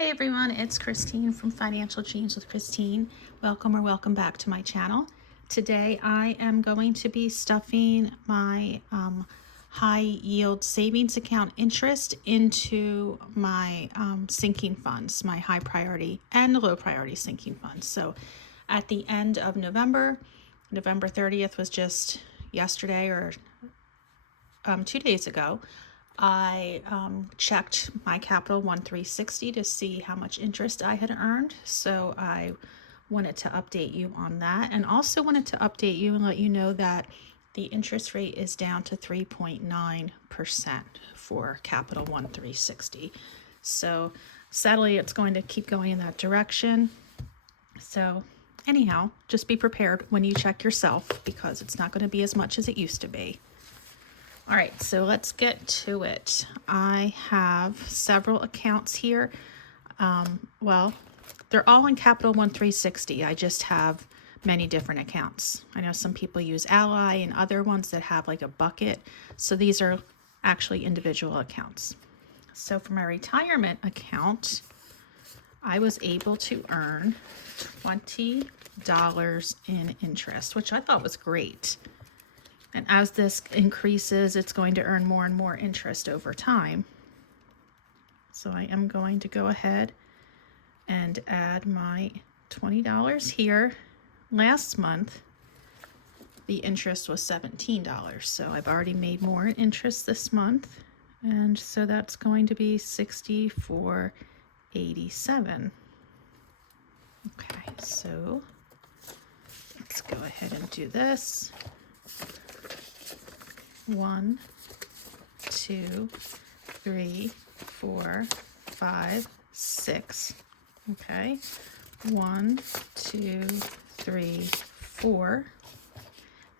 Hey everyone, it's Christine from Financial Change with Christine. Welcome back to my channel. Today I am going to be stuffing my high yield savings account interest into my sinking funds, my high priority and low priority sinking funds. So at the end of November 30th was just yesterday or 2 days ago, I checked my Capital One 360 to see how much interest I had earned. So I wanted to update you on that, and also wanted to update you and let you know that the interest rate is down to 3.9% for Capital One 360. So sadly, it's going to keep going in that direction. So anyhow, just be prepared when you check yourself, because it's not going to be as much as it used to be. All right, so let's get to it. I have several accounts here. Well, they're all in Capital One 360. I just have many different accounts. I know some people use Ally and other ones that have like a bucket. So these are actually individual accounts. So for my retirement account, I was able to earn $20 in interest, which I thought was great. And as this increases, it's going to earn more and more interest over time. So I am going to go ahead and add my $20 here. Last month, the interest was $17. So I've already made more in interest this month. And so that's going to be $64.87. Okay, so let's go ahead and do this. 1, 2, 3, 4, 5, 6. Okay. 1, 2, 3, 4.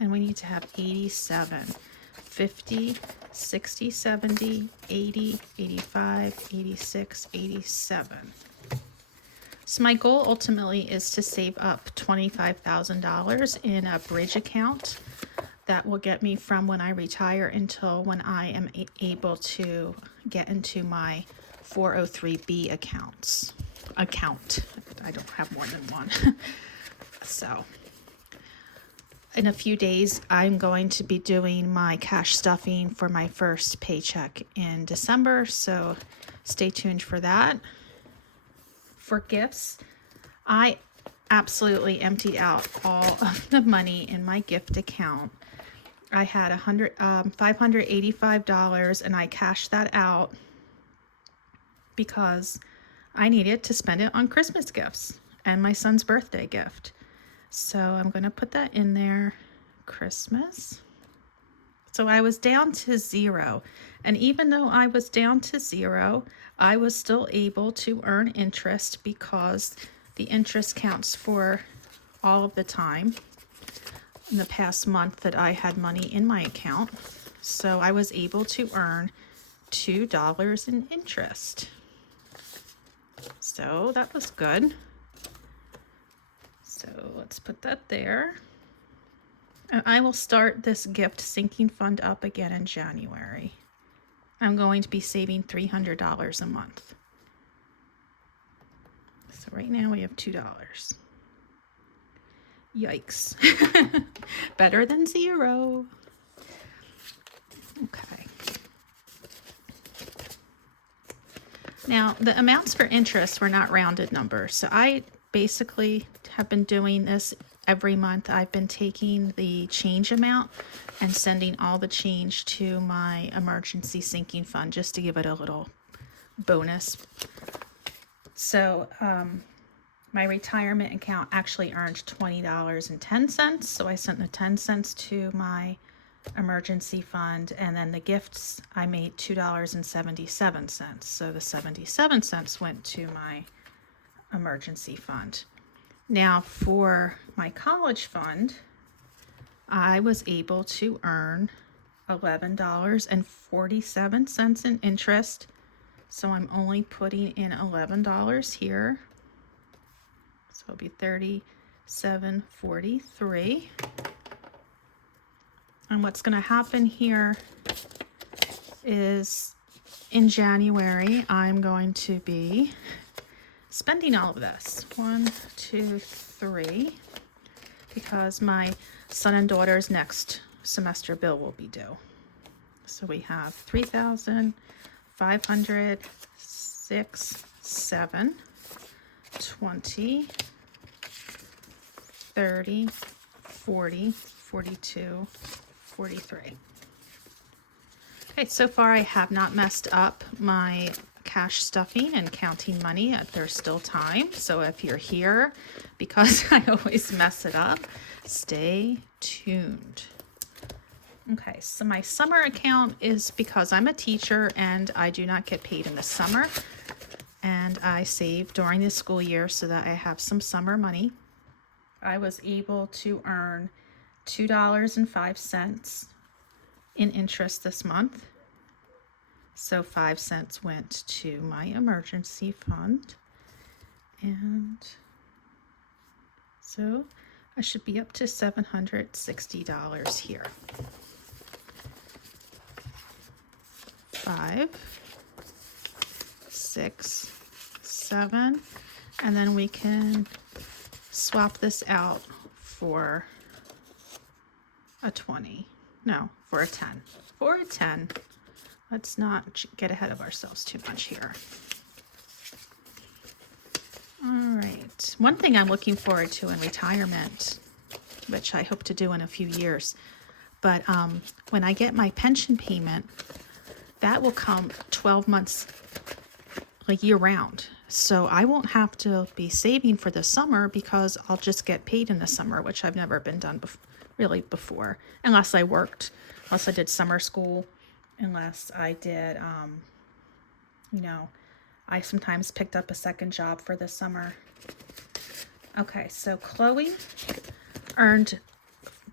And we need to have 87. 50, 60, 70, 80, 85, 86, 87. So my goal ultimately is to save up $25,000 in a bridge account. That will get me from when I retire until when I am able to get into my 403B account. I don't have more than one. So in a few days, I'm going to be doing my cash stuffing for my first paycheck in December. So stay tuned for that. For gifts, I absolutely emptied out all of the money in my gift account. I had $585, and I cashed that out because I needed to spend it on Christmas gifts and my son's birthday gift. So I'm going to put that in there, Christmas. So I was down to zero. And even though I was down to zero, I was still able to earn interest because the interest counts for all of the time in the past month that I had money in my account. So I was able to earn $2 in interest. So that was good. So let's put that there. And I will start this gift sinking fund up again in January. I'm going to be saving $300 a month. So right now we have $2. Yikes. Better than zero. Okay. Now, the amounts for interest were not rounded numbers. So I basically have been doing this every month. I've been taking the change amount and sending all the change to my emergency sinking fund just to give it a little bonus. So, my retirement account actually earned $20.10, so I sent the 10 cents to my emergency fund, and then the gifts I made $2.77, so the 77 cents went to my emergency fund. Now for my college fund, I was able to earn $11.47 in interest, so I'm only putting in $11 here. So it'll be $37.43. And what's going to happen here is in January, I'm going to be spending all of this. 1, 2, 3, because my son and daughter's next semester bill will be due. So we have 3,500, 6, 7, 20, 30, 40, 42, 43. Okay, so far I have not messed up my cash stuffing and counting money. There's still time. So if you're here, because I always mess it up, stay tuned. Okay, so my summer account is because I'm a teacher and I do not get paid in the summer. And I save during the school year so that I have some summer money. I was able to earn $2.05 in interest this month. So 5 cents went to my emergency fund. And so I should be up to $760 here. 5, 6, 7, and then we can swap this out for a 20. No, for a 10. For a 10. Let's not get ahead of ourselves too much here. All right. One thing I'm looking forward to in retirement, which I hope to do in a few years, but when I get my pension payment, that will come 12 months, like year round. So I won't have to be saving for the summer because I'll just get paid in the summer, which I've never been done really before, unless I worked, unless I did summer school, unless I did, you know, I sometimes picked up a second job for the summer. Okay, so Chloe earned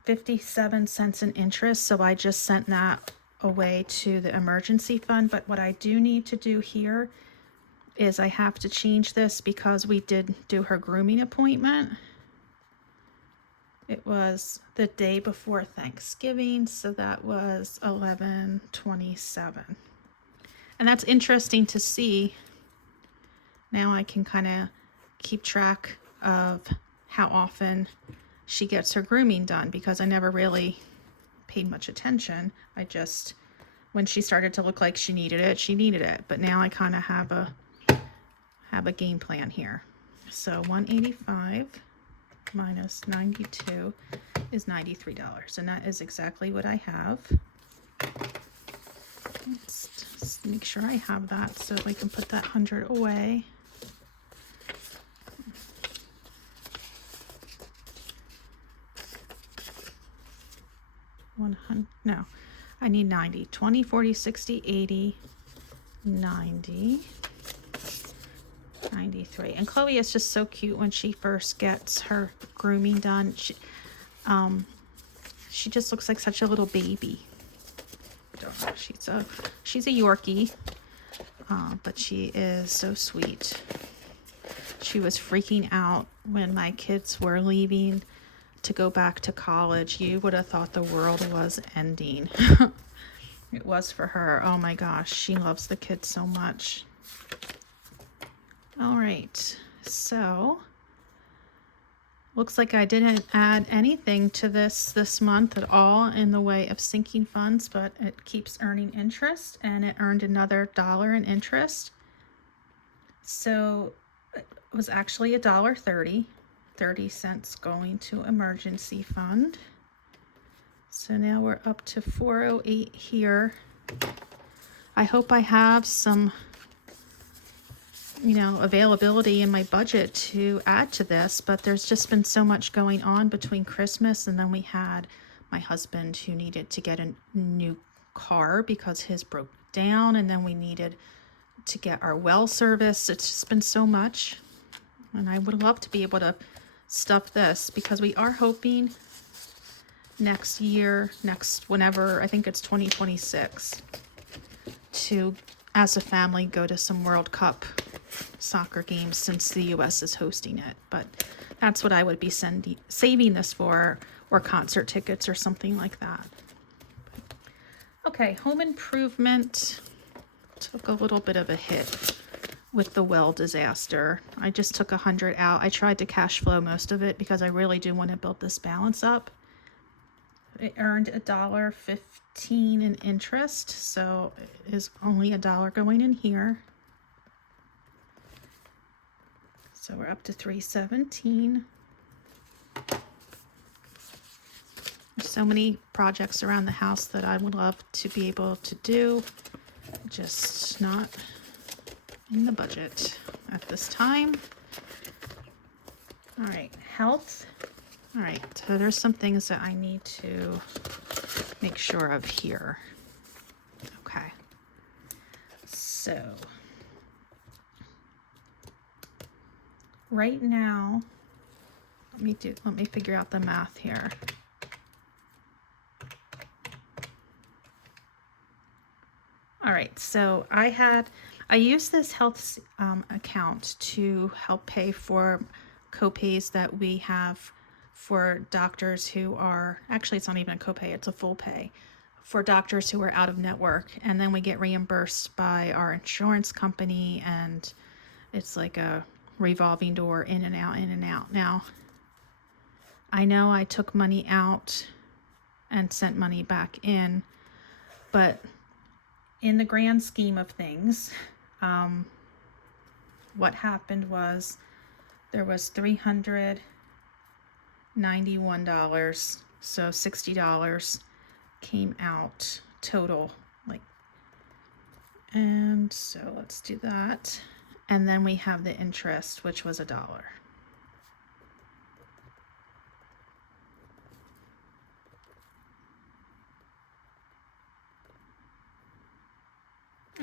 57 cents in interest, so I just sent that away to the emergency fund. But what I do need to do here is I have to change this because we did do her grooming appointment. It was the day before Thanksgiving, so that was 11/27. And that's interesting to see. Now I can kind of keep track of how often she gets her grooming done, because I never really paid much attention. I just, when she started to look like she needed it, she needed it. But now I kind of have a game plan here. So 185 minus 92 is $93, and that is exactly what I have. Let's just make sure I have that so we can put that 100 away. No, I need 90. 20, 40, 60, 80, 90, 93. And Chloe is just so cute when she first gets her grooming done. She just looks like such a little baby. She's a Yorkie, but she is so sweet. She was freaking out when my kids were leaving to go back to college. You would have thought the world was ending. It was for her. Oh my gosh, she loves the kids so much. All right, so looks like I didn't add anything to this month at all in the way of sinking funds, but it keeps earning interest, and it earned another $1 in interest. So it was actually $1.30. 30 cents going to emergency fund. So now we're up to 408 here. I hope I have some, availability in my budget to add to this, but there's just been so much going on between Christmas, and then we had my husband who needed to get a new car because his broke down, and then we needed to get our well service. It's just been so much, and I would love to be able to stuff this, because we are hoping next year, whenever, I think it's 2026, to, as a family, go to some World Cup soccer games since the US is hosting it. But that's what I would be saving this for, or concert tickets or something like that. Okay, home improvement took a little bit of a hit with the well disaster. I just took 100 out. I tried to cash flow most of it because I really do want to build this balance up. It earned $1.15 in interest, so it is only $1 going in here. So we're up to $3.17. There's so many projects around the house that I would love to be able to do, just not in the budget at this time. All right, health. All right, so there's some things that I need to make sure of here. Okay, so right now, let me figure out the math here. All right, so I used this health account to help pay for copays that we have for doctors who are, actually it's not even a copay, it's a full pay, for doctors who are out of network, and then we get reimbursed by our insurance company, and it's like a revolving door, in and out, in and out. Now, I know I took money out and sent money back in, but in the grand scheme of things, what happened was there was $391, so $60 came out total, and so let's do that. And then we have the interest, which was $1.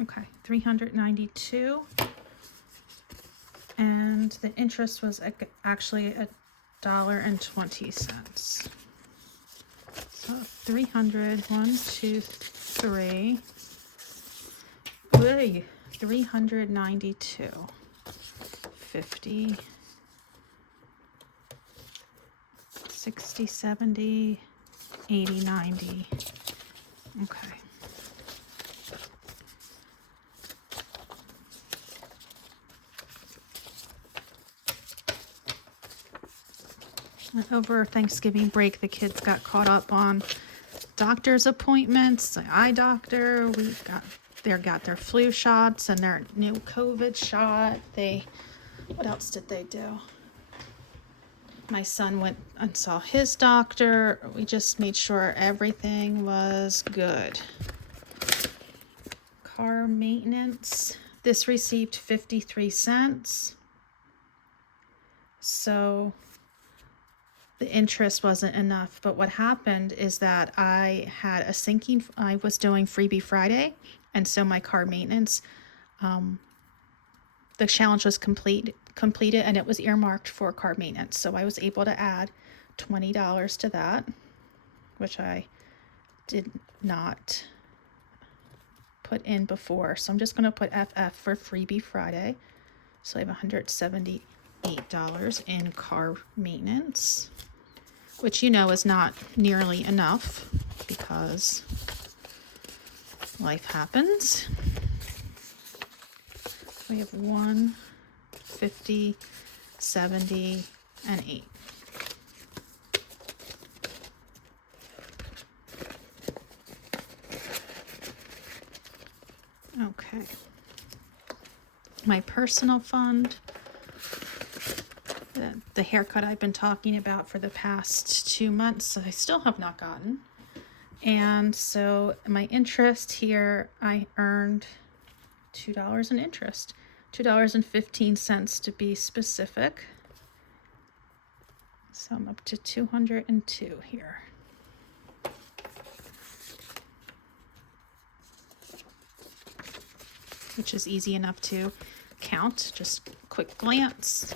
Okay, 392, and the interest was actually $1.20. So 300, 1, 2, 3, 392, 50, 60, 70, 80, 90. Okay. Over Thanksgiving break, the kids got caught up on doctor's appointments, the eye doctor. They got their flu shots and their new COVID shot. What else did they do? My son went and saw his doctor. We just made sure everything was good. Car maintenance. This received 53 cents. So the interest wasn't enough, but what happened is that I was doing Freebie Friday, and so my car maintenance, the challenge was completed, and it was earmarked for car maintenance, so I was able to add $20 to that, which I did not put in before. So I'm just going to put FF for Freebie Friday, so I have $178 in car maintenance, which is not nearly enough because life happens. We have 1, 50, 70, and 8. Okay. My personal fund. The haircut I've been talking about for the past 2 months, I still have not gotten. And so my interest here, I earned $2 in interest, $2.15 to be specific. So I'm up to 202 here. Which is easy enough to count, just quick glance.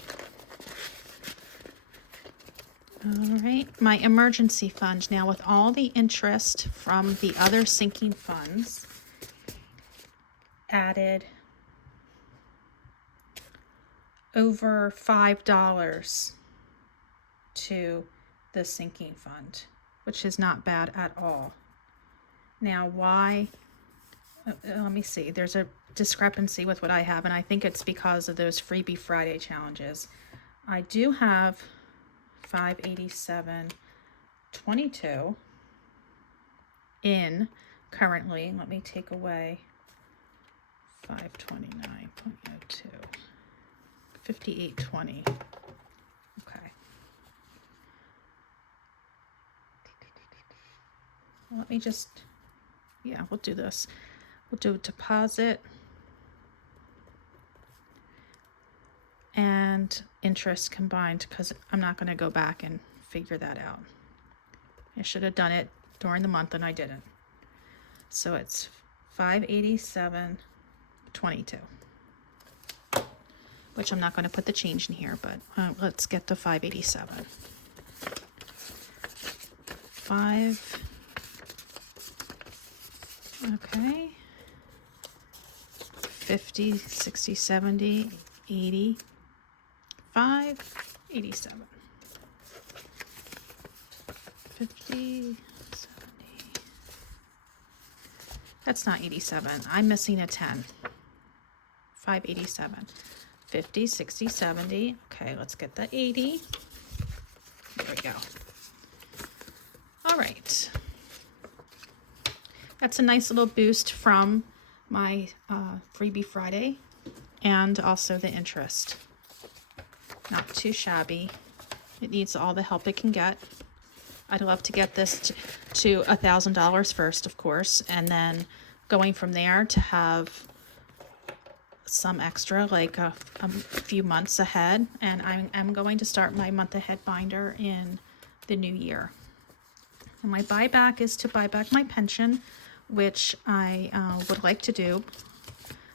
All right, my emergency fund. Now with all the interest from the other sinking funds added over $5 to the sinking fund, which is not bad at all. Now why let me see. There's a discrepancy with what I have, and I think it's because of those Freebie Friday challenges. I do have 587.22 in currently. Let me take away 529.02. 58.20. Okay. Let me just, yeah, we'll do this. We'll do a deposit and interest combined, because I'm not going to go back and figure that out. I should have done it during the month and I didn't. So it's 587.22, which I'm not going to put the change in here, but let's get to 587. 5. Okay. 50, 60, 70, 80, 5, 87. 50, 70. That's not 87. I'm missing a 10. 587. 50, 60, 70. Okay, let's get the 80. There we go. All right. That's a nice little boost from my Freebie Friday, and also the interest. Not too shabby. It needs all the help it can get. I'd love to get this to $1,000 first, of course, and then going from there to have some extra, like a few months ahead. And I'm going to start my month ahead binder in the new year. And my buyback is to buy back my pension, which I would like to do,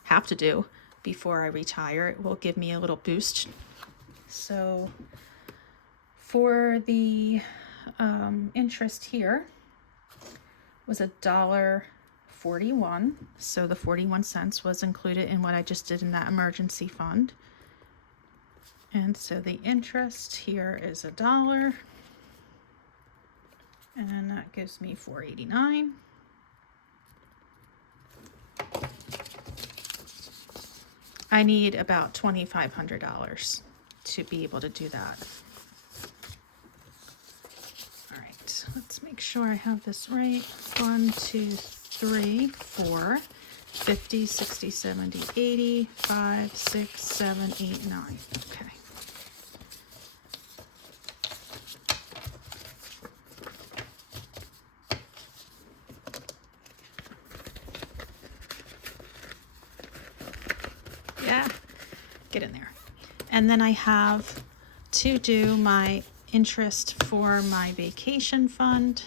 have to do before I retire. It will give me a little boost. So for the interest here was $1.41. So the 41 cents was included in what I just did in that emergency fund. And so the interest here is $1. And that gives me $4.89. I need about $2,500 to be able to do that. All right, let's make sure I have this right. 1, 2, 3, 4, 50, 60, 70, 80, 5, 6, 7, 8, 9. Okay. Yeah, get in there. And then I have to do my interest for my vacation fund,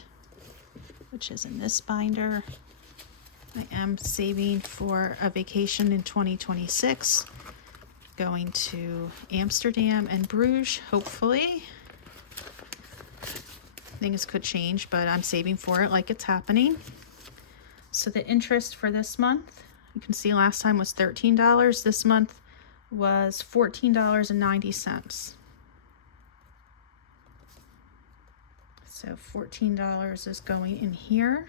which is in this binder. I am saving for a vacation in 2026, going to Amsterdam and Bruges, hopefully. Things could change, but I'm saving for it like it's happening. So the interest for this month, you can see last time was $13. This month was $14.90. So $14 is going in here.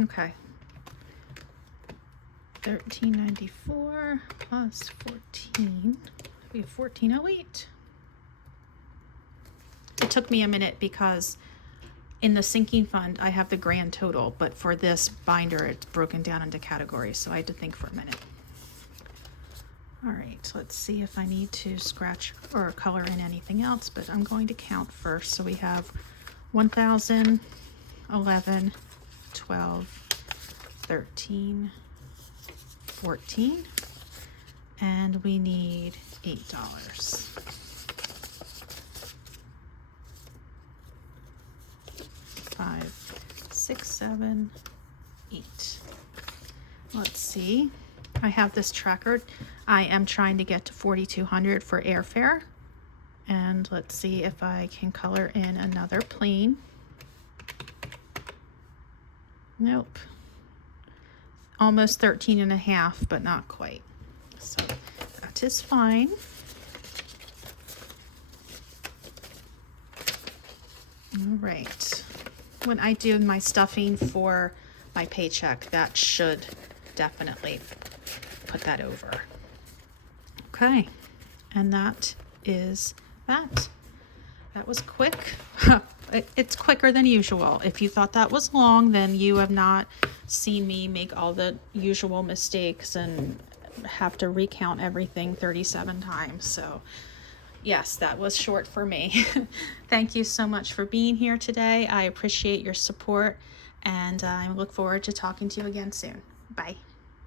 Okay. $13.94 plus 14. We have $14.08. It took me a minute because in the sinking fund I have the grand total, but for this binder it's broken down into categories, so I had to think for a minute. All right, let's see if I need to scratch or color in anything else, but I'm going to count first. So we have 1,000, 11, 12, 13, 14, and we need $8. 5, 6, 7, 8. Let's see. I have this tracker. I am trying to get to 4,200 for airfare. And let's see if I can color in another plane. Nope. Almost 13.5, but not quite. So that is fine. All right. When I do my stuffing for my paycheck, that should definitely put that over. Okay, and that is that. That was quick. It's quicker than usual. If you thought that was long, then you have not seen me make all the usual mistakes and have to recount everything 37 times. So yes, that was short for me. Thank you so much for being here today. I appreciate your support, and I look forward to talking to you again soon. Bye.